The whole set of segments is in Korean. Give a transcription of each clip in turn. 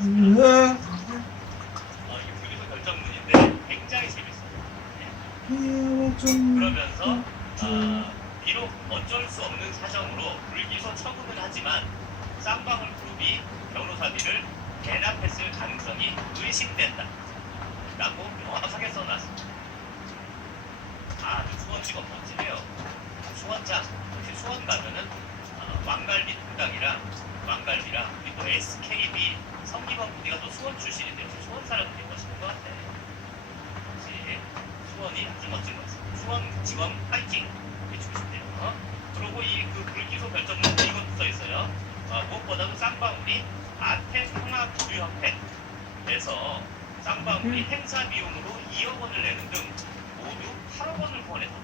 이게 불기소 결정문인데 굉장히 재밌어요. 그러면서 비록 어쩔 수 없는 사정으로 불기소 처분을 하지만 쌍방울 그룹이 변호사비를 대납했을 가능성이 의심된다 라고 명확하게 써놨습니다. 수원지검 멋지네요. 수원장, 혹시 수원 가면은 왕갈비 통닭이랑 왕갈비랑 그리고 또 SKB 성기범 PD가 또 수원 출신인데 역시 수원 사람들이 멋있는 것 같아. 역시 수원이 아주 멋진 것 같습니다. 수원지검 파이팅! 해주고 싶네요. 그리고 이 그 불기소 결정문 이것도 써있어요. 무엇보다도 쌍방울이 아태평화교류협회에서 쌍방울이 행사 비용으로 2억 원을 내는 등 모두 8억 원을 후원했다.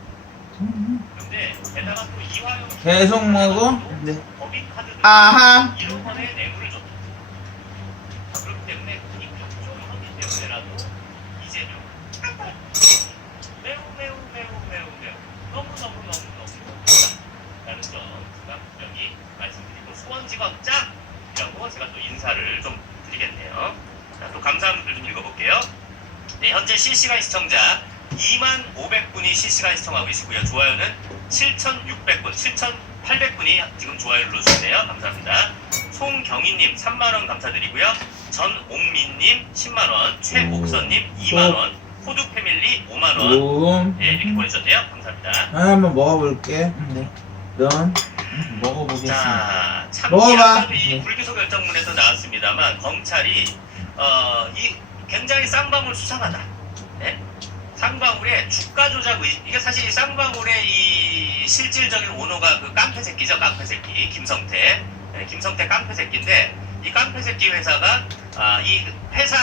근데 게다가 또 이화영 계속 먹어? 네. 법인카드 등 아하. 1억 원의 뇌물을 줬다. 그렇기 때문에 이 각종 혐의 때문에라도 이재명 매우 너무 라는 점 제가 분명히 말씀드리고 수원지검장이라고 제가 또 인사를 좀 드리겠네요. 자, 또 감사한 분들 좀 읽어볼게요. 네, 현재 실시간 시청자 25,500분이 실시간 시청하고 계시고요. 좋아요는 7,600분, 7,800분이 지금 좋아요를 눌러주세요. 감사합니다. 송경희님 3만원 감사드리고요. 전옥민님 10만원, 최옥선님 2만원, 호두패밀리 5만원 이렇게 보내주셨네요. 감사합니다. 한번 먹어볼게. 네. 넌 먹어보겠습니다. 자, 참 먹어봐. 아까도 이 불기소 결정문에서 나왔습니다만 검찰이 이 굉장히 쌍방울 수상하다. 네? 쌍방울의 주가 조작 이게 사실 쌍방울의 이 실질적인 오너가 그 깡패 새끼죠. 깡패 새끼 김성태. 네, 김성태 깡패 새끼인데 이 깡패 새끼 회사가 이 회사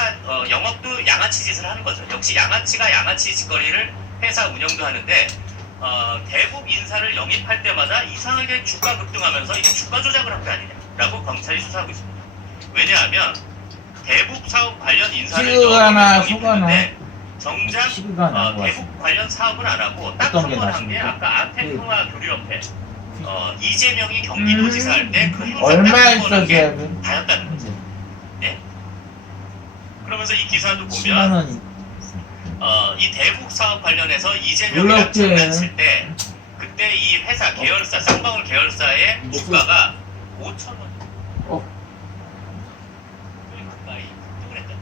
영업도 양아치 짓을 하는 거죠. 역시 양아치가 양아치 짓거리를 회사 운영도 하는데 대북 인사를 영입할 때마다 이상하게 주가 급등하면서 이게 주가 조작을 한 게 아니냐라고 검찰이 수사하고 있습니다. 왜냐하면 대북 사업 관련 인사를 영입했는데 정작 대북 관련 사업을 안 하고 딱 한 번 한 게 아까 아태평화교류협회 이재명이 경기도지사 할 때 그 행사 얼마 딱한게 있었어요? 다였다는 거죠. 네. 그러면서 이 기사도 10만 보면 원이. 이 대북 사업 관련해서 이재명이랑 장난칠 때 그때 이 회사 계열사 쌍방울 계열사의 주가가 5,000원 가까이 급등을 했다.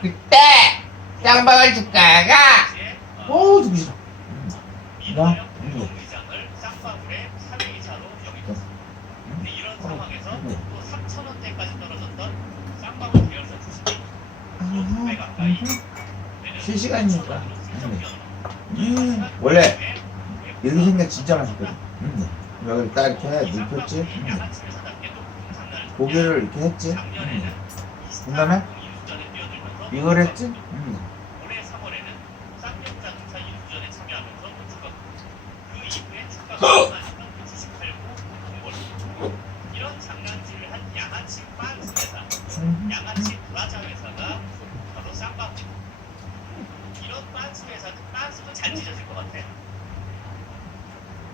그때 쌍방울 주가가 누구 싫어? 이화영 부총리장을 쌍방울의 사회이사로 영입했습니다. 근데 이런 상황에서 또 3,000원대까지 떨어졌던 쌍방울 계열사 주식이 또 2배 가까이 실시간이니까. 원래 이렇게 생각 진짜 맛있거든. 여기 딱 이렇게 눕혔지. 고기를 이렇게 했지. 그 다음에 이걸 했지. 올해 3월에는 쌍용 자동차 인수전에 참여하면서 주가 그 이후에 주가가 주식 팔고 돈 벌고 이런 장난질을 한 양아치 빤스 회사, 양아치 브라자 회사가 바로 쌍방울입니다. 이런 빤스 회사, 빤스도 잘 찢어질 것 같아요.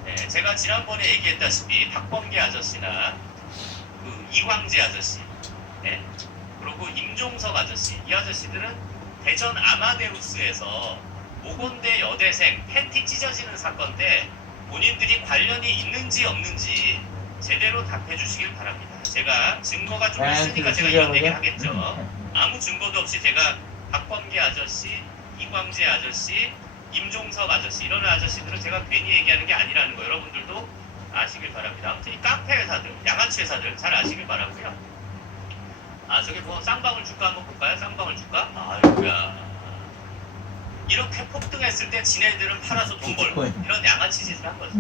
네, 제가 지난번에 얘기했다시피 박범계 아저씨나 그 이광재 아저씨, 네, 그리고 임종석 아저씨, 이 아저씨들은 대전 아마데우스에서 모건대 여대생 팬티 찢어지는 사건 때 본인들이 관련이 있는지 없는지 제대로 답해 주시길 바랍니다. 제가 증거가 좀 있으니까 제가 이런 얘기를 하겠죠. 아무 증거도 없이 제가 박범계 아저씨, 이광재 아저씨, 임종석 아저씨 이런 아저씨들은 제가 괜히 얘기하는 게 아니라는 거 여러분들도 아시길 바랍니다. 아무튼 이 깡패 회사들, 양아치 회사들 잘 아시길 바라고요. 저기 뭐 쌍방울 주가 한번 볼까요? 쌍방울 주가? 아이고야. 이렇게 폭등했을 때 지네들은 팔아서 돈 벌고 이런 양아치 짓을 한 거죠.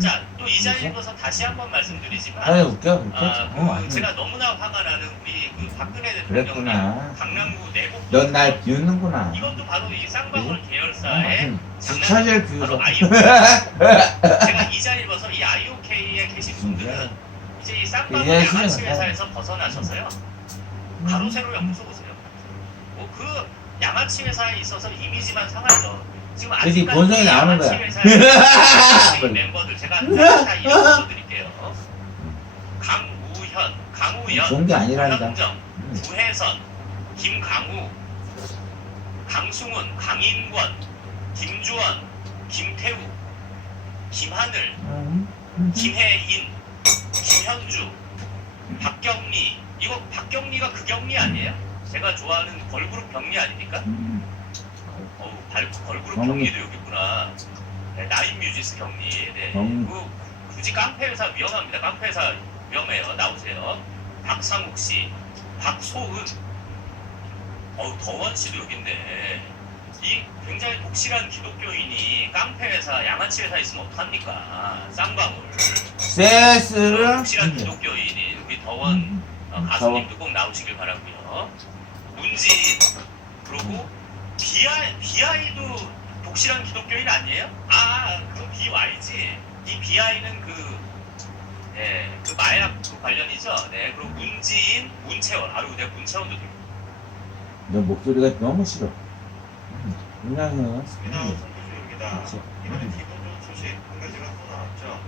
자, 또 이 자리에 서 다시 한번 말씀드리지만 제가 너무나 화가 나는 우리 그 박근혜 대통령이 강남구 내곡 넌 날 비웃는구나. 이것도 바로 이 쌍방울 계열사의 주차를 비웃어. 제가 이 자리에 봐서 이 IOK에 계신 분들은 이제 이 쌍방울 양아치 회사에서 벗어나셔서요. 가로세로 연구소 보세요. 그 양아치 회사에 있어서 이미지만 상하죠. 지금 아직까지 본성이 나오는 거야. 양아치 회사의 멤버들 제가 다 이름 불러드릴게요. 강우현 김우연, 좋은 게 아니라니까. 현정, 구혜선, 김강우, 강승훈, 강인권, 김주원, 김태우, 김하늘, 김혜인, 김현주, 박경리. 이거 박경리가 그 경리 아니에요? 제가 좋아하는 걸그룹 경리 아닙니까? 걸그룹 경리도 여기 있구나. 네, 나인 뮤지스 경리. 네. 굳이 깡패 회사 위험합니다. 깡패 회사 위험해요. 나오세요. 박상욱 씨, 박소은, 더원 씨도 여기 있네. 이 굉장히 독실한 기독교인이 깡패 회사, 양아치 회사 있으면 어떡합니까? 쌍방울. 세스를 독실한 기독교인이 우리 더원 가수님도 꼭 나오시길 바라고요. 문지인, 그리고 BI도 독실한 기독교인 아니에요? 그럼 BY지. 이 BI는 그 마약 관련이죠. 네, 그리고 문지인, 문채원. 내가 문채원도 되게. 너 목소리가 너무 싫어. 안녕하세요. 선조입니다. 이번에 기분 좋은 소식 한 가지가 또 나왔죠.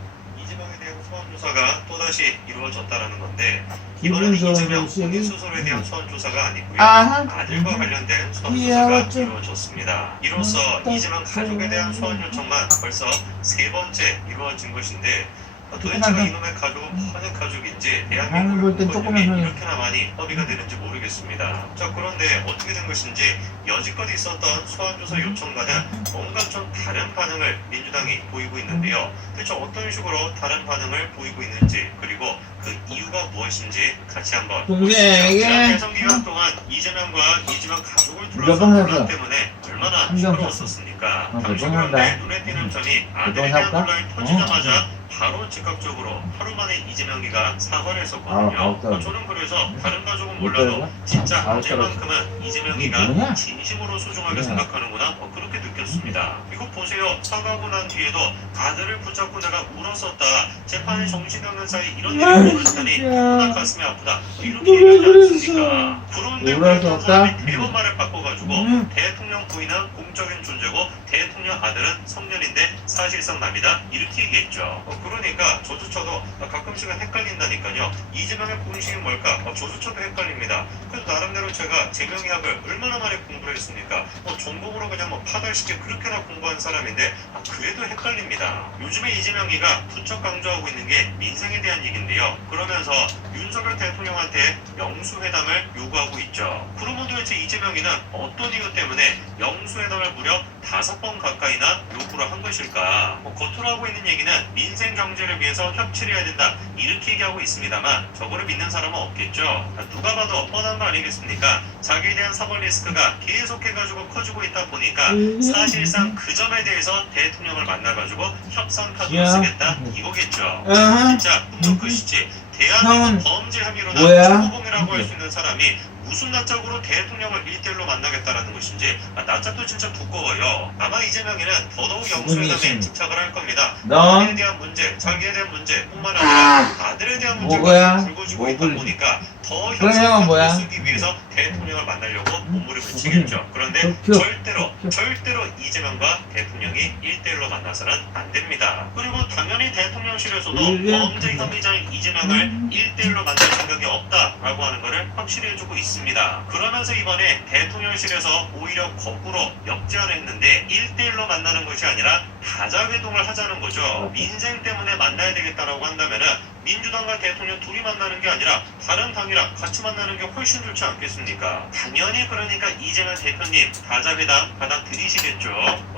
이재명에 대한 소환 조사가 또다시 이루어졌다는 건데 이번에는 이재명 본인 스스로에 대한 소환 조사가 아니고요. 아들과 관련된 소환 조사가 이루어졌습니다. 이로써 이재명 가족에 대한 소환 요청만 벌써 3번째 이루어진 것인데 도대체가 이놈의 가족은 파는 가족인지 대한민국의 국민이 이렇게나 많이 허비가 되는지 모르겠습니다. 자, 그런데 어떻게 된 것인지 여지껏 있었던 소환조사 요청과는 뭔가 좀 다른 반응을 민주당이 보이고 있는데요. 대체 어떤 식으로 다른 반응을 보이고 있는지 그리고 그 이유가 무엇인지 같이 한번 보시죠. 지난 대선 기간 동안 이재명과 이재명 가족을 둘러싼 논란 때문에 얼마나 시끄러웠었습니까? 당시 그런데 눈에 띄는 점이 아들에 대한 논란이 터지자마자 바로 즉각적으로 하루 만에 이재명이가 사과를 했었거든요. 저는 그래서 다른 가족은 몰라도 진짜 아들만큼은 이재명이가 진심으로 소중하게 생각하는구나 그렇게 느꼈습니다. 이거 보세요. 사과하고 난 뒤에도 아들을 붙잡고 내가 울었었다. 재판에 정신없는 사이 이런 일이 벌어지다니 너무나 가슴이 아프다. 이렇게 얘기하지 않습니까? 그런데 그랬던 사람이 대번 말을 바꿔가지고 대통령 부인은 공적인 존재고 대통령 아들은 성년인데 사실상 남이다 이렇게 얘기했죠. 그러니까 저조차도 가끔씩은 헷갈린다니까요. 이재명의 본심이 뭘까? 저조차도 헷갈립니다. 그래서 나름대로 제가 제명의학을 얼마나 많이 공부를 했습니까? 전공으로 그냥 파달시게 그렇게나 공부한 사람인데 그래도 헷갈립니다. 요즘에 이재명이가 부쩍 강조하고 있는 게 민생에 대한 얘기인데요. 그러면서 윤석열 대통령한테 영수회담을 요구하고 있죠. 그러면 도대체 이재명이는 어떤 이유 때문에 영수회담을 무려 5번 가까이나 요구를 한 것일까? 겉으로 하고 있는 얘기는 민생 경제를 위해서 협치를 해야 된다 이렇게 얘기하고 있습니다만 저거를 믿는 사람은 없겠죠. 누가 봐도 뻔한 거 아니겠습니까? 자기에 대한 사법 리스크가 계속해가지고 커지고 있다 보니까 사실상 그 점에 대해서 대통령을 만나가지고 협상 카드를 쓰겠다 이거겠죠. 진짜 꿈도 끝이지. 대한민국 범죄 혐의로 초보범이라고 할 수 있는 사람이 무슨 낯짝으로 대통령을 1대1로 만나겠다라는 것인지 낯짝도 진짜 두꺼워요. 아마 이재명이는 더더욱 영수회담에 집착을 할 겁니다. 본인에 대한 문제, 자기에 대한 문제 뿐만 아니라 아들에 대한 문제가 불거지고 있다 보니까 더 협상을 쓰기 위해서 대통령을 만나려고 몸부림을 치겠죠. 그런데 절대로 이재명과 대통령이 1대1로 만나서는 안 됩니다. 그리고 당연히 대통령실에서도 범죄 혐의자인 이재명을 1대1로 만날 생각이 없다라고 하는 것을 확실히 해주고 있습니다. 그러면서 이번에 대통령실에서 오히려 거꾸로 역제안을 했는데 1대1로 만나는 것이 아니라 다자회동을 하자는 거죠. 민생 때문에 만나야 되겠다라고 한다면은 민주당과 대통령 둘이 만나는 게 아니라 다른 당이랑 같이 만나는 게 훨씬 좋지 않겠습니까? 당연히 그러니까 이재명 대표님 다자회담 받아들이시겠죠.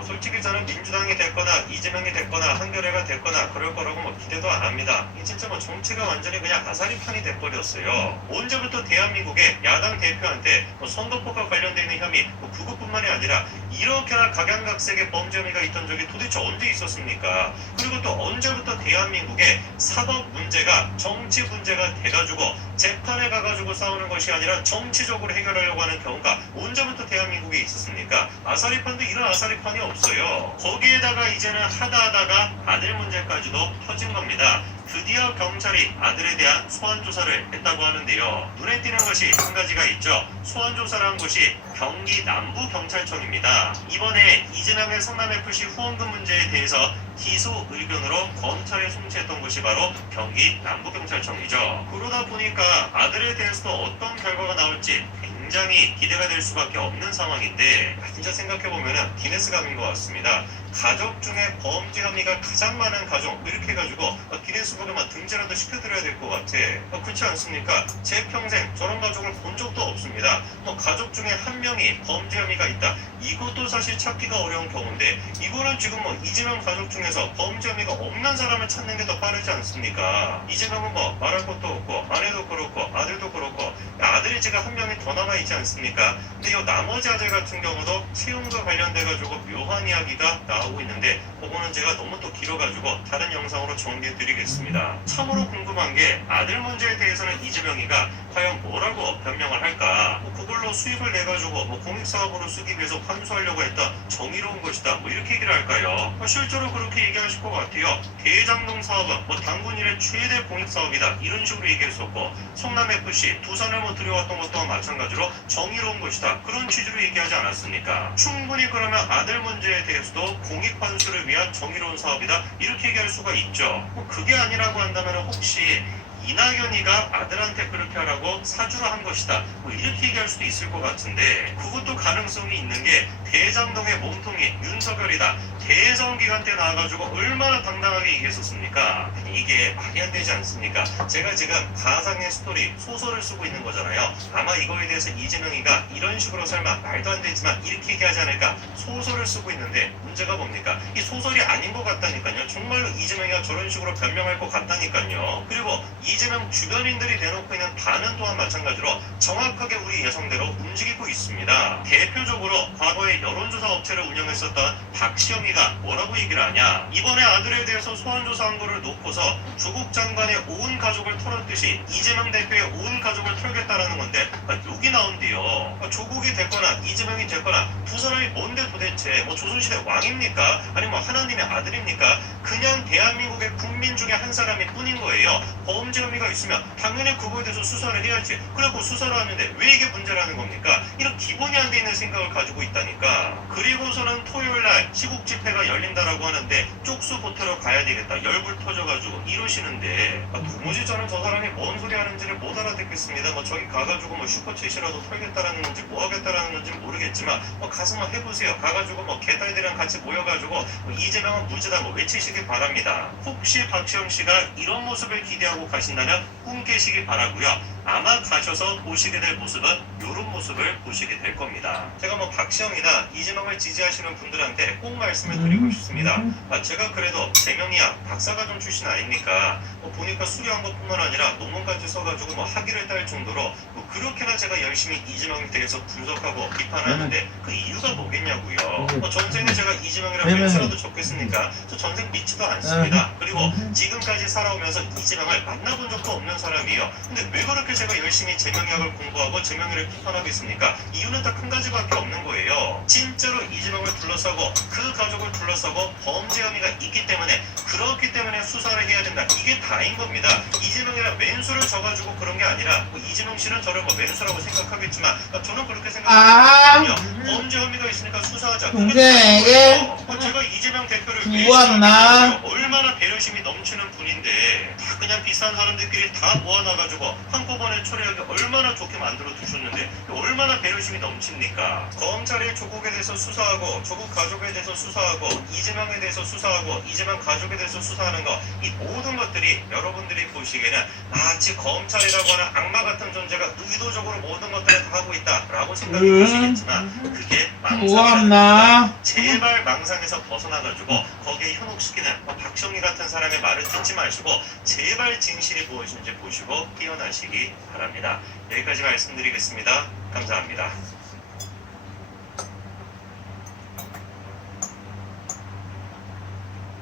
솔직히 저는 민주당이 됐거나 이재명이 됐거나 한겨레가 됐거나 그럴 거라고 기대도 안 합니다. 진짜 정치가 완전히 그냥 아사리판이 돼버렸어요. 언제부터 대한민국의 야당 대표한테 선거법과 관련되어 있는 혐의 그것뿐만이 아니라 이렇게나 각양각색의 범죄 혐의가 있던 적이 도대체 언제 있었습니까? 그리고 또 언제부터 대한민국의 사법 문제가 정치 문제가 돼가지고 재판에 가가지고 싸우는 것이 아니라 정치적으로 해결하려고 하는 경우가 언제부터 대한민국에 있었습니까? 아사리판도 이런 아사리판이 없어요. 거기에다가 이제는 하다가 아들 문제까지도 터진 겁니다. 드디어 경찰이 아들에 대한 소환 조사를 했다고 하는데요. 눈에 띄는 것이 한 가지가 있죠. 소환 조사를 한 곳이 경기 남부경찰청입니다. 이번에 이재명의 성남FC 후원금 문제에 대해서 기소 의견으로 검찰에 송치했던 곳이 바로 경기 남부경찰청이죠. 그러다 보니까 아들에 대해서도 어떤 결과가 나올지 굉장히 기대가 될 수밖에 없는 상황인데, 진짜 생각해보면 기네스감인 것 같습니다. 가족 중에 범죄 혐의가 가장 많은 가족, 이렇게 해가지고 기네스북에만 등재라도 시켜드려야 될 것 같아. 그렇지 않습니까? 제 평생 저런 가족을 본 적도 없습니다. 가족 중에 한 명이 범죄 혐의가 있다, 이것도 사실 찾기가 어려운 경우인데, 이거는 지금 이재명 가족 중에서 범죄 혐의가 없는 사람을 찾는 게 더 빠르지 않습니까? 이재명은 말할 것도 없고, 아내도 그렇고, 아들도 그렇고, 아들이 지금 한 명이 더 남아있지 않습니까? 근데 이 나머지 아들 같은 경우도 채용과 관련돼가지고 묘한 이야기가 나오고 있는데, 그거는 제가 너무 또 길어가지고 다른 영상으로 정리해드리겠습니다. 참으로 궁금한 게, 아들 문제에 대해서는 이재명이가 과연 뭐라고 변명을 할까? 그걸로 수익을 내가지고 공익사업으로 쓰기 위해서 환수하려고 했다, 정의로운 것이다, 이렇게 얘기를 할까요? 실제로 그렇게 얘기하실 것 같아요. 대장동 사업은 당군 이래 최대 공익사업이다, 이런 식으로 얘기했었고, 성남FC 두산을 들여왔던 것도 마찬가지로 정의로운 것이다, 그런 취지로 얘기하지 않았습니까? 충분히 그러면 아들 문제에 대해서도 공익환수를 위한 정의로운 사업이다, 이렇게 얘기할 수가 있죠. 그게 아니라고 한다면 혹시 이낙연이가 아들한테 그렇게 하라고 사주를 한 것이다, 이렇게 얘기할 수도 있을 것 같은데, 그것도 가능성이 있는 게 대장동의 몸통이 윤석열이다, 대선 기간 때 나와가지고 얼마나 당당하게 얘기했었습니까? 이게 말이 안 되지 않습니까? 제가 지금 가상의 스토리, 소설을 쓰고 있는 거잖아요. 아마 이거에 대해서 이재명이가 이런 식으로 설마 말도 안 되지만 이렇게 얘기하지 않을까, 소설을 쓰고 있는데, 문제가 뭡니까? 이 소설이 아닌 것 같다니까요. 정말로 이재명이가 저런 식으로 변명할 것 같다니까요. 그리고 이재명 주변인들이 내놓고 있는 반응 또한 마찬가지로 정확하게 우리 예상대로 움직이고 있습니다. 대표적으로 과거에 여론조사 업체를 운영했었던 박시영이가 뭐라고 얘기를 하냐, 이번에 아들에 대해서 소환조사한 거를 놓고서 조국 장관의 온 가족을 털었듯이 이재명 대표의 온 가족을 털겠다라는 건데, 욕이 나온대요. 조국이 됐거나 이재명이 됐거나 두 사람이 뭔데 도대체 조선시대 왕입니까? 아니면 하나님의 아들입니까? 그냥 대한민국의 국민 중에 한 사람일 뿐인 거예요. 범죄 혐의가 있으면 당연히 그거에 대해서 수사를 해야지. 그리고 수사를 하는데 왜 이게 문제라는 겁니까? 이런 기본이 안 돼 있는 생각을 가지고 있다니까. 그리고서는 토요일날 시국 집회가 열린다라고 하는데 쪽수 보태러 가야 되겠다, 열불 터져가지고 이러시는데, 도무지 저는 저 사람이 뭔 소리 하는지를 못 알아듣겠습니다. 저기 가가지고 슈퍼챗이라도 털겠다라는 건지 뭐 하겠다라는 건지 모르겠지만 가서 해보세요. 가가지고 개딸들이랑 같이 모여가지고 이재명은 무죄다 외치시기 바랍니다. 혹시 박시영 씨가 이런 모습을 기대하고 가신다면 꿈 깨시기 바라고요. 아마 가셔서 보시게 될 모습은 이런 모습을 보시게 될 겁니다. 제가 박시영이나 이재명을 지지하시는 분들한테 꼭 말씀을 드리고 싶습니다. 제가 그래도 재명이야 박사과정 출신 아닙니까? 보니까 수료한 것뿐만 아니라 논문까지 써가지고 학위를 딸 정도로 그렇게나 제가 열심히 이재명에 대해서 분석하고 비판하는데 그 이유가 뭐겠냐고요. 전생에 제가 이재명이랑 맹수라도 적겠습니까? 저 전생 믿지도 않습니다. 그리고 지금까지 살아오면서 이재명을 만나본 적도 없는 사람이에요. 근데 왜 그렇게 제가 열심히 재명학을 공부하고 재명이를 비판하겠습니까? 이유는 딱 한 가지밖에 없는 거예요. 진짜로 이재명을 둘러싸고 그 가족을 둘러싸고 범죄 혐의가 있기 때문에, 그렇기 때문에 수사를 해야 된다, 이게 다인 겁니다. 이재명이랑 맹수를 져가지고 그런 게 아니라, 이재명 씨는 저를 맹수라고 생각하겠지만 저는 그렇게 생각하거든요. 범죄 혐의가 있으니까 수사하자. 동생에게 제가 이재명 대표를 구웠나? 얼마나 배려심이 넘치는 분인데 다 그냥 비싼 사람들끼리 다 모아놔가지고 한꺼번에 처리하기 얼마나 좋게 만들어 두셨는데 얼마나 배려심이 넘칩니까? 검찰이 조국에 대해서 수사하고 조국 가족에 대해서 수사하고 이재명에 대해서 수사하고 이재명 가족에 대해서 수사하는 거, 이 모든 것들이 여러분들이 보시기에는 마치 검찰이라고 하는 악마 같은 존재가 의도적으로 모든 것들을 다 하고 있다라고 생각이 드시겠지만 그게 망상이라는, 제발 망상에서 벗어나가지고 거기에 현혹시키는 박정희 같은 사람의 말을 듣지 마시고 제발 진실이 무엇인지 보시고 깨어나시기 바랍니다. 여기까지 말씀드리겠습니다. 감사합니다.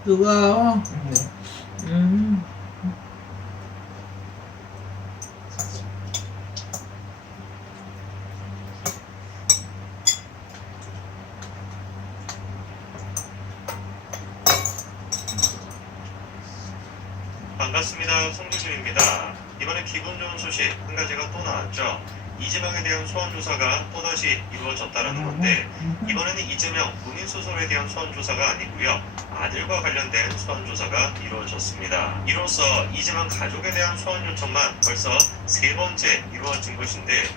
뜨거워. 반갑습니다. 송규준입니다. 이번에 기분 좋은 소식 한 가지가 또 나왔죠. 이재명에 대한 소환 조사가 또다시 이루어졌다라는 건데 이번에는 이재명 본인 소설에 대한 소환 조사가 아니고요. 아들과 관련된 소환 조사가 이루어졌습니다. 이로써 이재명 가족에 대한 소환 요청만 벌써 세 번째 이루어진 것인데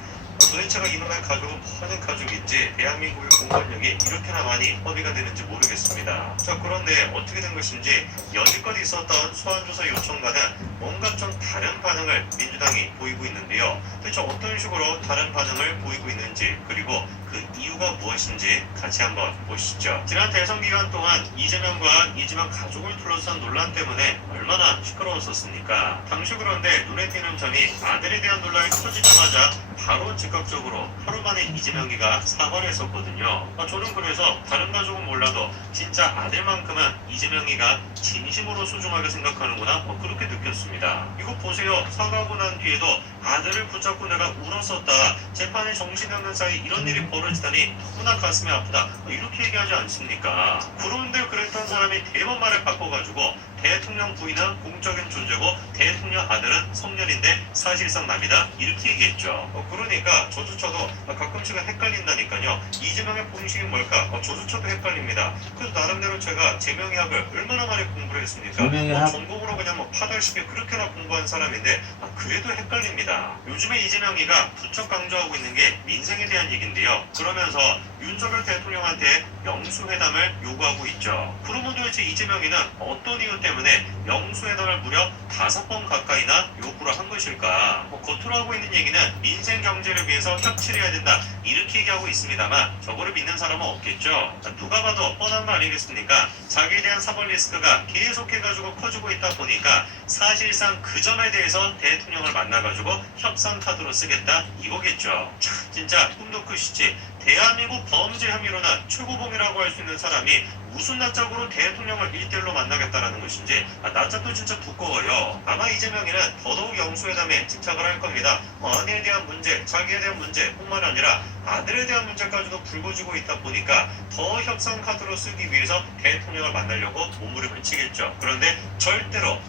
도대체가 이놈의 가족은 뭐하는 가족인지 대한민국의 공권력이 이렇게나 많이 허비가 되는지 모르겠습니다. 자, 그런데 어떻게 된 것인지 여지껏 있었던 소환조사 요청과는 뭔가 좀 다른 반응을 민주당이 보이고 있는데요. 대체 어떤 식으로 다른 반응을 보이고 있는지 그리고 그 이유가 무엇인지 같이 한번 보시죠. 지난 대선 기간 동안 이재명과 이재명 가족을 둘러싼 논란 때문에 얼마나 시끄러웠었습니까? 당시 그런데 눈에 띄는 점이 아들에 대한 논란이 터지자마자 바로 즉각적으로 하루 만에 이재명이가 사과를 했었거든요. 저는 그래서 다른 가족은 몰라도 진짜 아들만큼은 이재명이가 진심으로 소중하게 생각하는구나 그렇게 느꼈습니다. 이거 보세요. 사과하고 난 뒤에도 아들을 붙잡고 내가 울었었다. 재판에 정신이 없는 사이 이런 일이 벌어지다니 너무나 가슴이 아프다. 이렇게 얘기하지 않습니까? 그런데 그랬던 사람이 대번 말을 바꿔가지고 대통령 부인은 공적인 존재고 대통령 아들은 성년인데 사실상 남이다 이렇게 얘기했죠. 그러니까 저조차도 가끔씩은 헷갈린다니까요. 이재명의 본심이 뭘까? 저조차도 헷갈립니다. 그래서 나름대로 제가 제명의학을 얼마나 많이 공부를 했습니까? 제명의학? 전공으로 그냥 파달시게 그렇게나 공부한 사람인데 그래도 헷갈립니다. 요즘에 이재명이가 부쩍 강조하고 있는 게 민생에 대한 얘기인데요. 그러면서 윤석열 대통령한테 영수회담을 요구하고 있죠. 그러면 도대체 이재명이는 어떤 이유 때문에 영수회담을 무려 5번 가까이나 요구를 한 것일까? 겉으로 하고 있는 얘기는 민생 경제를 위해서 협치를 해야 된다 이렇게 얘기하고 있습니다만 저거를 믿는 사람은 없겠죠. 누가 봐도 뻔한 거 아니겠습니까? 자기에 대한 사법 리스크가 계속해가지고 커지고 있다 보니까 사실상 그 점에 대해서 대통령을 만나가지고 협상 카드로 쓰겠다 이거겠죠. 참 진짜 꿈도 크시지. 대한민국 범죄 혐의로는 최고범이라고 할 수 있는 사람이 무슨 낯짝으로 대통령을 1대1로 만나겠다라는 것인지 낯짝도 진짜 두꺼워요. 아마 이재명이는 더더욱 영수회담에 집착을 할 겁니다. 아내에 대한 문제, 자기에 대한 문제뿐만 아니라 아들에 대한 문제까지도 불거지고 있다 보니까 더 협상 카드로 쓰기 위해서 대통령을 만나려고 몸부림을 치겠죠. 그런데 절대로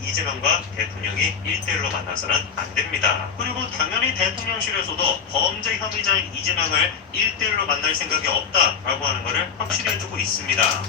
이재명과 대통령이 1대1로 만나서는 안 됩니다. 그리고 당연히 대통령실에서도 범죄 혐의자인 이재명을 1대1로 만날 생각이 없다라고 하는 것을 확실히 해주고 있습니다.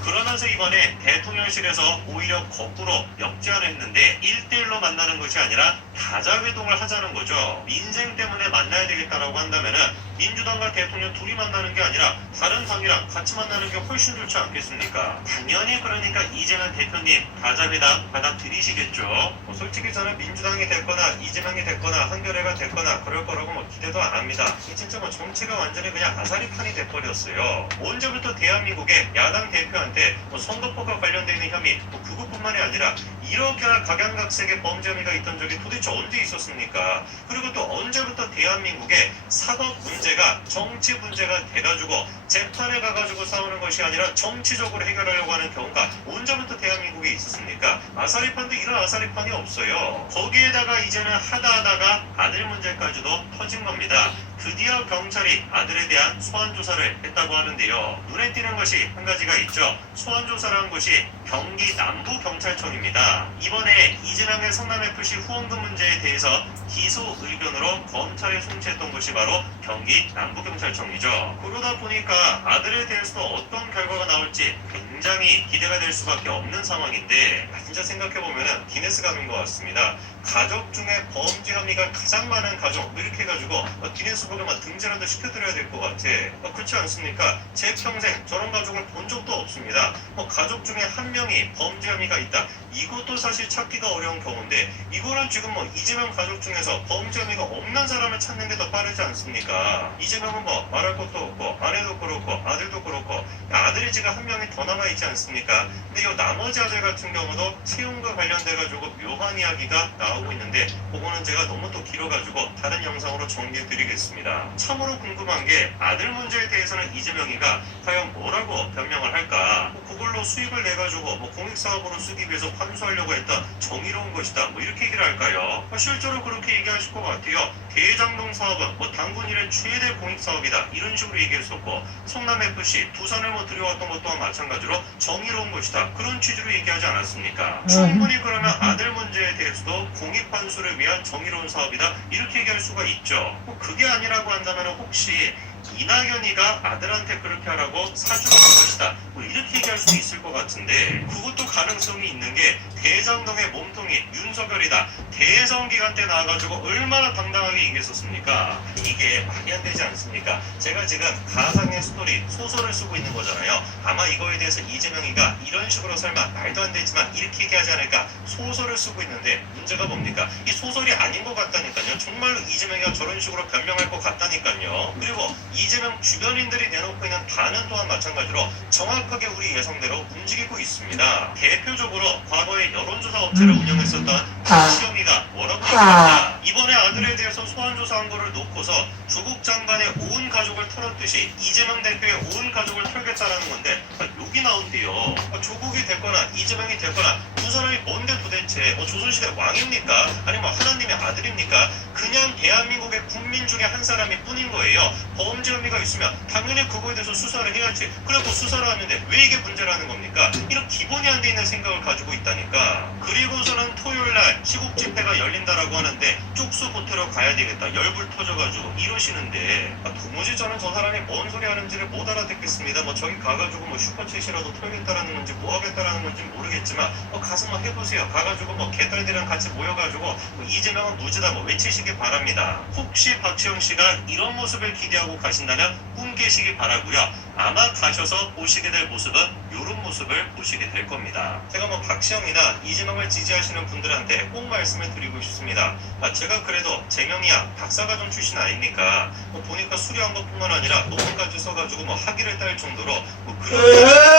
그러면서 이번에 대통령실에서 오히려 거꾸로 역제안을 했는데 1대1로 만나는 것이 아니라 다자회동을 하자는 거죠. 민생 때문에 만나야 되겠다라고 한다면은 민주당과 대통령 둘이 만나는 게 아니라 다른 당이랑 같이 만나는 게 훨씬 좋지 않겠습니까? 당연히 그러니까 이재명 대표님 다자회담 받아들이시겠죠. 솔직히 저는 민주당이 됐거나 이재명이 됐거나 한겨레가 됐거나 그럴 거라고 기대도 안 합니다. 진짜 정치가 완전히 그냥 아사리판이 돼버렸어요. 언제부터 대한민국의 야당 대표한테 선거법과 관련되어 있는 혐의 그것뿐만이 아니라 이렇게나 각양각색의 범죄 혐의가 있던 적이 도대체 언제 있었습니까? 그리고 또 언제부터 대한민국의 사법 문제가 정치 문제가 돼가지고 재판에 가가지고 싸우는 것이 아니라 정치적으로 해결하려고 하는 경우가 언제부터 대한민국에 있었습니까? 아사리판도 이런 아사리판이 없어요. 거기에다가 이제는 하다하다가 아들 문제까지도 터진 겁니다. 드디어 경찰이 아들에 대한 소환조사를 했다고 하는데요. 눈에 띄는 것이 한 가지가 있죠. 소환조사를 한 곳이 경기 남부경찰청입니다. 이번에 이재명의 성남FC 후원금 문제에 대해서 기소 의견으로 검찰에 송치했던 곳이 바로 경기 남부경찰청이죠. 그러다 보니까 아들에 대해서도 어떤 결과가 나올지 굉장히 기대가 될 수밖에 없는 상황인데 진짜 생각해보면 기네스감인 것 같습니다. 가족 중에 범죄 혐의가 가장 많은 가족 이렇게 해가지고 기네스북에 등재라도 시켜드려야 될 것 같아. 그렇지 않습니까? 제 평생 저런 가족을 본 적도 없습니다. 가족 중에 한 명이 범죄 혐의가 있다. 이것도 사실 찾기가 어려운 경우인데 이거는 지금 이재명 가족 중에서 범죄 혐의가 없는 사람을 찾는 게 더 빠르지 않습니까? 이재명은 말할 것도 없고 아내도 그렇고 아들도 그렇고 아들이 지금 한 명이 더 남아있지 않습니까? 근데 이 나머지 아들 같은 경우도 채용과 관련돼가지고 묘한 이야기가 나오고 있는데 그거는 제가 너무 또 길어가지고 다른 영상으로 정리해드리겠습니다. 참으로 궁금한 게 아들 문제에 대해서는 이재명이가 과연 뭐라고 변명을 할까? 그걸로 수익을 내가지고 공익사업으로 쓰기 위해서 환수하려고 했던 정의로운 것이다. 뭐 이렇게 얘기를 할까요? 실제로 그렇게 얘기하실 것 같아요. 대장동 사업은 뭐 당군 이래 최대 공익 사업이다. 이런 식으로 얘기했었고 성남FC 두산을 뭐 들여왔던 것 또한 마찬가지로 정의로운 것이다. 그런 취지로 얘기하지 않았습니까? 충분히 그러면 아들 문제에 대해서도 공익 환수를 위한 정의로운 사업이다. 이렇게 얘기할 수가 있죠. 뭐 그게 아니라고 한다면 혹시 이낙연이가 아들한테 그렇게 하라고 사주는 것이다. 뭐 이렇게 얘기할 수도 있을 것 같은데 그것도 가능성이 있는 게 대장동의 몸통이 윤석열이다. 대선 기간 때 나와가지고 얼마나 당당하게 얘기했었습니까? 이게 말이 안 되지 않습니까? 제가 지금 가상의 스토리, 소설을 쓰고 있는 거잖아요. 아마 이거에 대해서 이재명이가 이런 식으로 설마 말도 안 되지만 이렇게 얘기하지 않을까 소설을 쓰고 있는데 문제가 뭡니까? 이 소설이 아닌 것 같다니까요. 정말로 이재명이가 저런 식으로 변명할 것 같다니까요. 그리고 이재명 주변인들이 내놓고 있는 반응 또한 마찬가지로 정확하게 우리 예상대로 움직이고 있습니다. 대표적으로 과거에 여론조사 업체를 운영했었던 박시영이가 뭐라고 얘기했냐. 이번에 아들에 대해서 소환조사한 거를 놓고서 조국 장관의 온 가족을 털었듯이 이재명 대표의 온 가족을 털겠다라는 건데 욕이 나온대요. 조국이 됐거나 이재명이 됐거나 두 사람이 뭔데 도대체 조선시대 왕입니까? 아니면 하나님의 아들입니까? 그냥 대한민국의 국민 중에 한 사람이 뿐인 거예요. 범죄 혐의가 있으면 당연히 그거에 대해서 수사를 해야지. 그리고 수사를 하는데 왜 이게 문제라는 겁니까? 이런 기본이 안 돼 있는 생각을 가지고 있다니까. 그리고서는 토요일날 시국 집회가 열린다라고 하는데 쪽수 보태러 가야 되겠다. 열불 터져가지고 이러시는데 도무지 저는 저 사람이 뭔 소리 하는지를 못 알아듣겠습니다. 뭐 저기 가가지고 뭐 슈퍼챗이라도 털겠다라는 건지 뭐 하겠다라는 건지 모르겠지만 가서 뭐 해보세요. 가가지고 뭐 개딸들이랑 같이 모여가지고 뭐 이재명은 무지다 뭐 외치시기 바랍니다. 혹시 박시영 씨가 이런 모습을 기대하고 가신다면 꿈 깨시기 바라고요. 아마 가셔서 보시게 될 모습은 이런 모습을 보시게 될 겁니다. 제가 뭐 박시영이나 이재명을 지지하시는 분들한테 꼭 말씀을 드리고 싶습니다. 제가 그래도 재명이야 박사과정 출신 아닙니까? 보니까 수료한 것뿐만 아니라 논문까지 써가지고 뭐 학위를 딸 정도로 뭐 그런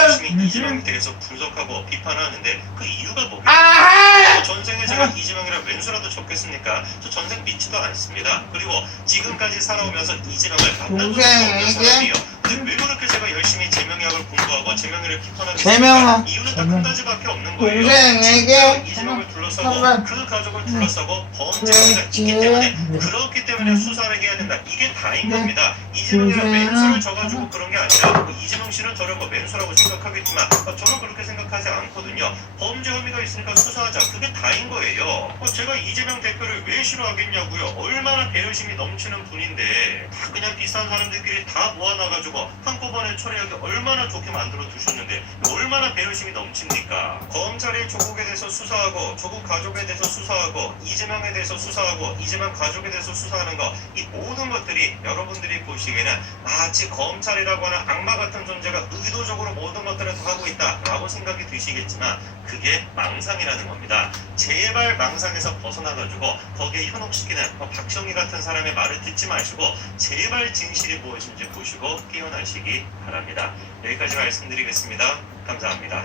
열심히 이재명에 대해서 분석하고 비판하는데 그 이유가 뭐겠어요? 전생에 제가 이재명이랑 왼수라도 적겠습니까? 저 전생 믿지도 않습니다. 그리고 지금까지 살아오면서 이재명을 만난 적도 없는 사람이에요. 근데 왜 그렇게 제가 열심히 재명학을 공부하고 재명이를 비판하게 됐습니까? 이유는 딱 한 가지밖에 없는 거예요. 동생에게 이재명을 둘러싸고 그 가족을 둘러싸고 범죄가 있기 때문에 그렇기 때문에 수사를 해야 된다. 이게 다인 겁니다. 이재명이랑 왼수를 져가지고 그런 게 아니라 이재명 씨는 저를 뭐 왼수라고 생각하겠지만 저는 그렇게 생각하지 않거든요. 범죄 혐의가 있으니까 수사하자. 그게 다인 거예요. 제가 이재명 대표를 왜 싫어하겠냐고요. 얼마나 배려심이 넘치는 분인데 다 그냥 비싼 사람들끼리 다 모아놔가지고 한꺼번에 처리하기 얼마나 좋게 만들어 두셨는데 얼마나 배려심이 넘칩니까? 검찰이 조국에 대해서 수사하고 조국 가족에 대해서 수사하고 이재명에 대해서 수사하고 이재명 가족에 대해서 수사하는 거 이 모든 것들이 여러분들이 보시기에는 마치 검찰이라고 하는 악마 같은 존재가 의도적으로 모든 것들을 다 하고 있다라고 생각이 드시겠지만 그게 망상이라는 겁니다. 제발 망상에서 벗어나가지고 거기에 현혹시키는 박정희 같은 사람의 말을 듣지 마시고 제발 진실이 무엇인지 보시고 깨어나시기 바랍니다. 여기까지 말씀드리겠습니다. 감사합니다.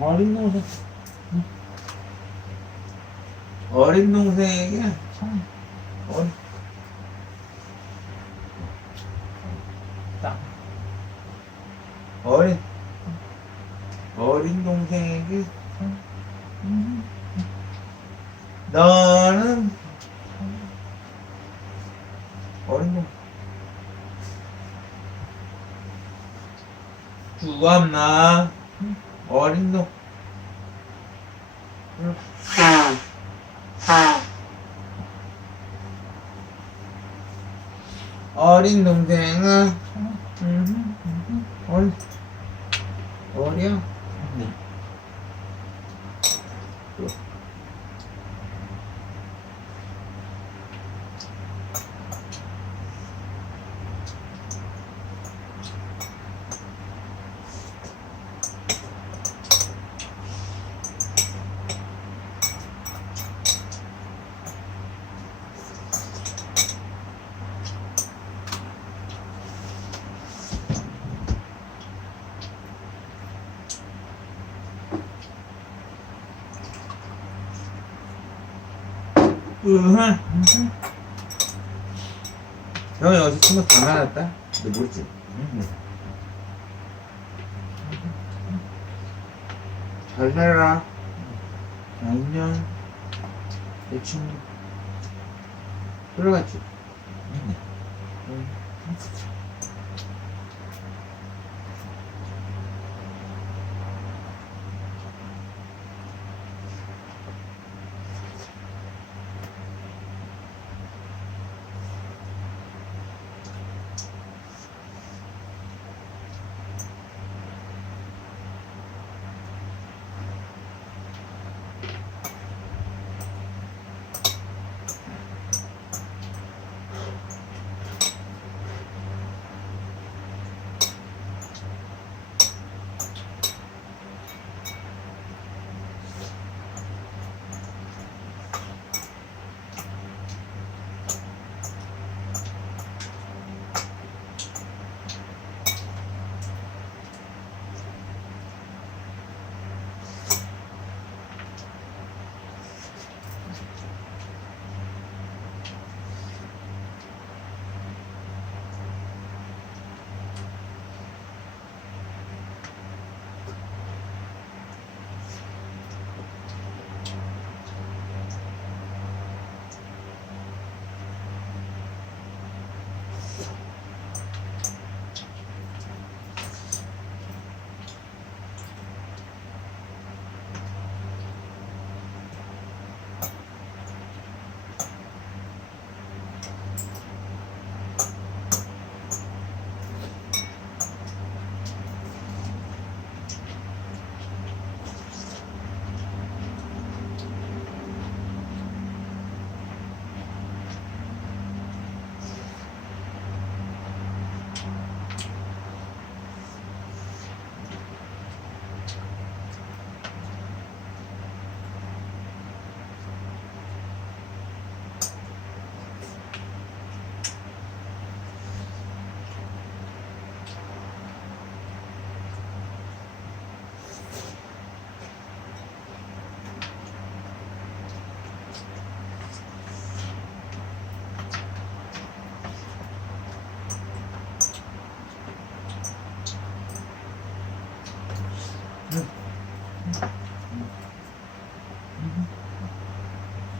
어린 동생 어린 동생에게 어린 어린 어린 동생에게 너는 어린 동 주엄마 어린 동 어린 동생은 어려 형이 여기서 친구 다 만났다? 너 모르지? 잘 살아라. 안녕. 내 친구. 들어갔지?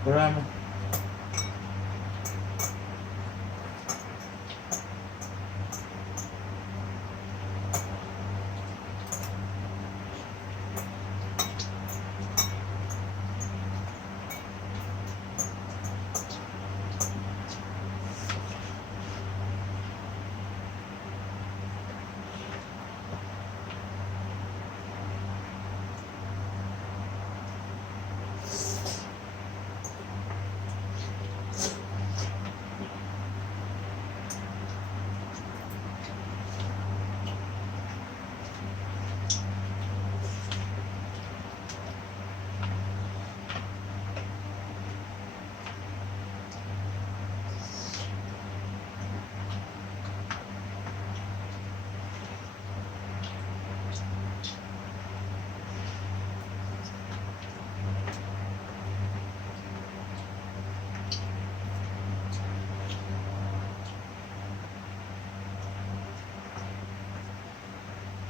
그러면